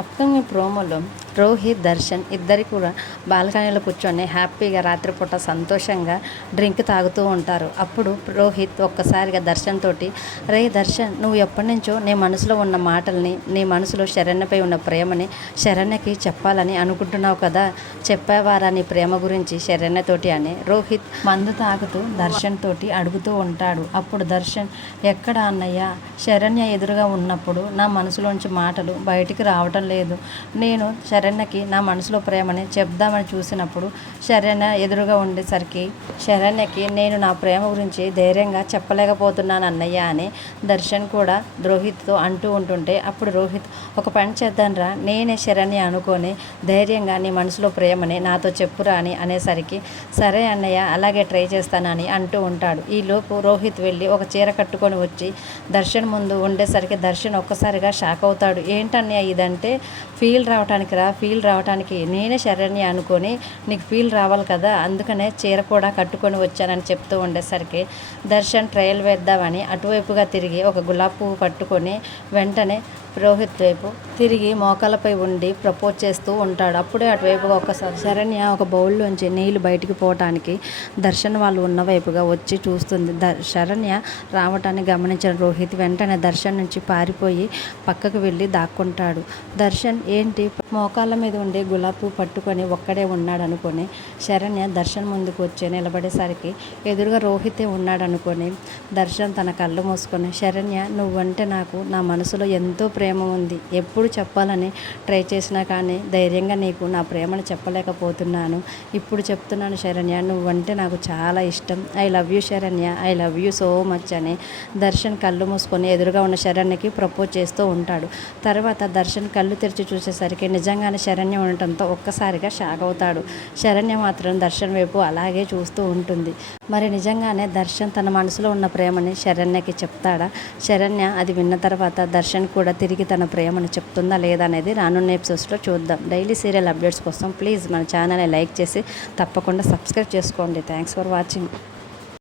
Upcoming ప్రోమోలో రోహిత్, దర్శన్ ఇద్దరు కూడా బాల్కనీలో కూర్చొని హ్యాపీగా రాత్రిపూట సంతోషంగా డ్రింక్ తాగుతూ ఉంటారు. అప్పుడు రోహిత్ ఒక్కసారిగా దర్శన్ తోటి, రే దర్శన్, నువ్వు ఎప్పటి నుంచో నీ మనసులో ఉన్న మాటల్ని, నీ మనసులో శరణ్యపై ఉన్న ప్రేమని శరణ్యకి చెప్పాలని అనుకుంటున్నావు కదా, చెప్పేవారా నీ ప్రేమ గురించి శరణ్యతోటి అని రోహిత్ మందు తాగుతూ దర్శన్ తోటి అడుగుతూ ఉంటాడు. అప్పుడు దర్శన్, ఎక్కడ అన్నయ్య, శరణ్య ఎదురుగా ఉన్నప్పుడు నా మనసులోంచి మాటలు బయటికి రావటం లేదు. నేను శరణ్యకి నా మనసులో ప్రేమని చెప్దామని చూసినప్పుడు శరణ్య ఎదురుగా ఉండేసరికి శరణ్యకి నేను నా ప్రేమ గురించి ధైర్యంగా చెప్పలేకపోతున్నాను అన్నయ్య అని దర్శన్ కూడా రోహిత్తో అంటూ ఉంటుంటే, అప్పుడు రోహిత్, ఒక పని చేద్దాంరా, నేనే శరణ్య అనుకొని ధైర్యంగా నీ మనసులో ప్రేమని నాతో చెప్పురా అని అనేసరికి, సరే అన్నయ్య, అలాగే ట్రై చేస్తానని అంటూ ఉంటాడు. ఈలోపు రోహిత్ వెళ్ళి ఒక చీర కట్టుకొని వచ్చి దర్శన్ ముందు ఉండేసరికి దర్శన్ ఒక్కసారిగా షాక్ అవుతాడు. ఏంటన్నయ్య ఇదంటే, ఫీల్ రావటానికి నేనే శరణ్య అనుకొని నీకు ఫీల్ రావాలి కదా, అందుకనే చీర కూడా కట్టుకొని వచ్చానని చెప్తూ ఉండేసరికి దర్శన్ ట్రయల్ వేద్దామని అటువైపుగా తిరిగి ఒక గులాబీ పువ్వు పట్టుకొని వెంటనే రోహిత్ వైపు తిరిగి మోకాలపై ఉండి ప్రపోజ్ చేస్తూ ఉంటాడు. అప్పుడే అటువైపుగా ఒకసారి శరణ్య ఒక బౌల్లోంచి నీళ్లు బయటికి పోవటానికి దర్శన్ వాళ్ళు ఉన్న వైపుగా వచ్చి చూస్తుంది. శరణ్య రావటాన్ని గమనించిన రోహిత్ వెంటనే దర్శన్ నుంచి పారిపోయి పక్కకు వెళ్ళి దాక్కుంటాడు. దర్శన్ ఏంటి మోకాళ్ళ మీద ఉండి గులాబీ పువ్వు పట్టుకొని ఒక్కడే ఉన్నాడు అనుకొని శరణ్య దర్శన్ ముందుకు వచ్చి నిలబడేసరికి ఎదురుగా రోహితే ఉన్నాడు అనుకొని దర్శన్ తన కళ్ళు మూసుకొని, శరణ్య, నువ్వంటే నాకు నా మనసులో ఎంతో ప్రేమ ఉంది. ఎప్పుడు చెప్పాలని ట్రై చేసినా కానీ ధైర్యంగా నీకు నా ప్రేమను చెప్పలేకపోతున్నాను. ఇప్పుడు చెప్తున్నాను శరణ్య, నువ్వంటే నాకు చాలా ఇష్టం. I love you Saranya, I love you so much అని దర్శన్ కళ్ళు మూసుకొని ఎదురుగా ఉన్న శరణ్యకి ప్రపోజ్ చేస్తూ ఉంటాడు. తర్వాత దర్శన్ కళ్ళు తెరిచి చూసేసరికి నిజంగానే శరణ్య ఉండటంతో ఒక్కసారిగా షాక్ అవుతాడు. శరణ్య మాత్రం దర్శన్ వైపు అలాగే చూస్తూ ఉంటుంది. మరి నిజంగానే దర్శన్ తన మనసులో ఉన్న ప్రేమని శరణ్యకి చెప్తాడా? శరణ్య అది విన్న తర్వాత దర్శన్ కూడా తిరిగి తన ప్రేమను చెప్తుందా లేదా అనేది రానున్న ఎపిసోడ్స్లో చూద్దాం. డైలీ సీరియల్ అప్డేట్స్ కోసం ప్లీజ్ మన ఛానల్ని లైక్ చేసి తప్పకుండా సబ్స్క్రైబ్ చేసుకోండి. Thanks for watching.